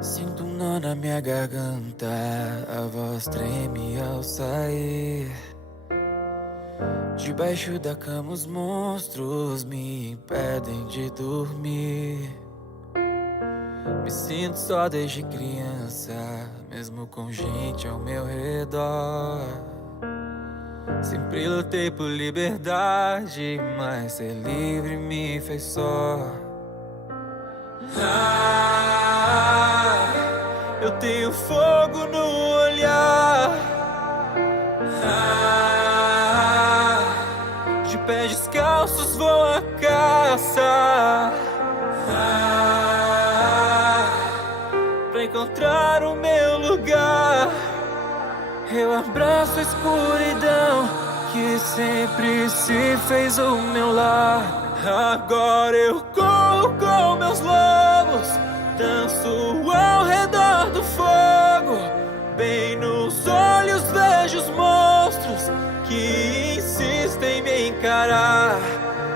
Sinto um nó na minha garganta, a voz treme ao sair. Debaixo da cama os monstros me impedem de dormir. Me sinto só desde criança, mesmo com gente ao meu redor. Sempre lutei por liberdade, mas ser livre me fez só. Eu tenho fogo no olhar. De pés descalços vou à caça, pra encontrar o meu lugar. Eu abraço a escuridão que sempre se fez o meu lar. Agora eu corro com meus lobos, danço ao redor do fogo. Bem nos olhos vejo os monstros que insistem em me encarar.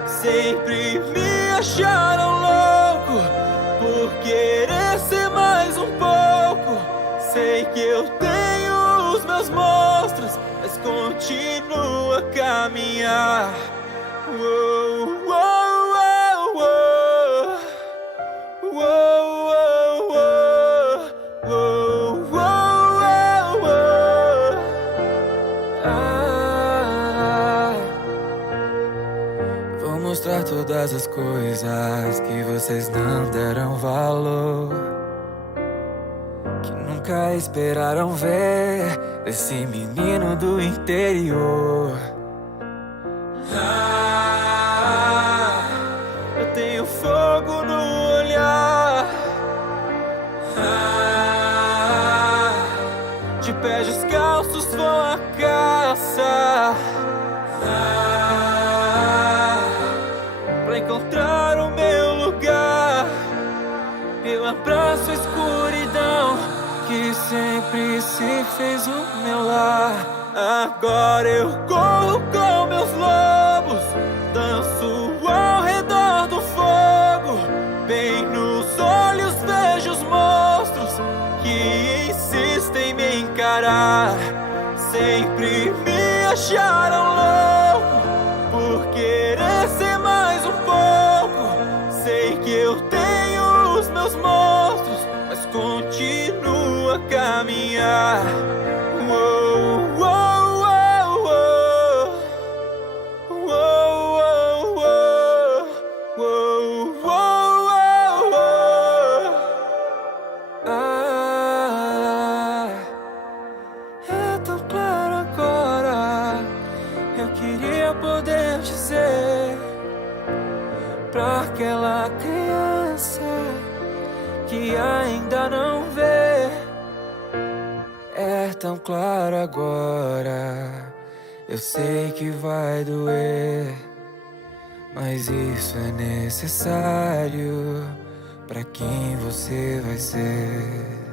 Sempre me acharam louco por querer ser mais um pouco. Sei que eu tenho os meus monstros, mas continuo a caminhar. Uou, uou, uou, uou, uou, uou, uou, uou. Vou mostrar todas as coisas que vocês não deram valor, que nunca esperaram ver desse menino do interior. Eu tenho fogo no olhar. De pés descalços vou à caça, pra encontrar o meu lugar. Eu abraço a escuridão que sempre se fez o meu lar. Agora eu corro com meus lobos, danço ao redor do fogo. Bem nos olhos vejo os monstros que insistem em me encarar. Sempre me acharam louco por querer ser mais um pouco. Sei que eu tenho os meus monstros, mas continuo a caminhar. Uou, uou, uou, uou, uou, uou, uou, uou, uou. É tão claro agora. Eu queria poder dizer pra aquela criança que ainda não vê. É tão claro agora. Eu sei que vai doer, mas isso é necessário pra quem você vai ser.